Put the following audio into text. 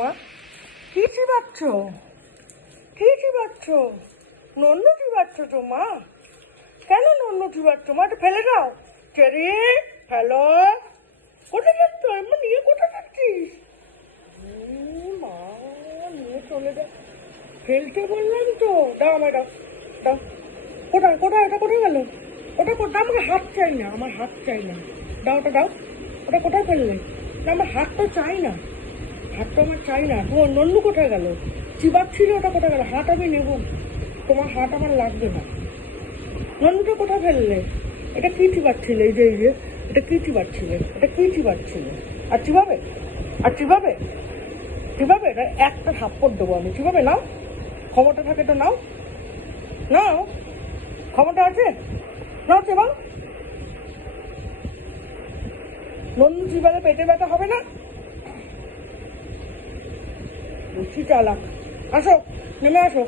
মা? কি চিবাচ্ছ? কি চিবাচ্ছ? নন্নু চিবাচ্ছ তো মা? কেন নন্নু চিবাচ্ছ মা? এটা ফেলে দাও। চেরি ফেলো। কোথায় যাচ্ছ? এমন নিয়ে কোথায় যাচ্ছিস? মা নিয়ে চলে যা। ফেলতে বললাম তো। দাও আমায় দাও। দাও। কোথায় কোথায় এটা কোথায় গেল? ওটা কোথায়? আমাকে হাত চাই না, আমার হাত চাই না। দাও ওটা দাও। ওটা কোথায় ফেললে? না আমার হাত তো চাই না, হাত তো আমার চাই না। তোমার নন্নু কোথায় গেল? চিবাচ্ছিল, ওটা কোথায় গেল? হাত আমি নেব, তোমার হাত আমার লাগবে না। নন্নুটা কোথায় ফেললে? এটা কি চিবাচ্ছিলে? এই যে এটা কি চিবাচ্ছিলে? এটা কি চিবাচ্ছিলে? আর চিবাবে? আর চিবাবে? চিবাবে? এটা একটা থাপ্পড় দেবো আমি। চিবাবে? নাও, ক্ষমতা থাকে তো নাও, নাও, ক্ষমতা আছে, নাও চেবাও। নন্নু চিবালে পেটে ব্যথা হবে না? বেশি চালাক। আসো, নেমে আসো।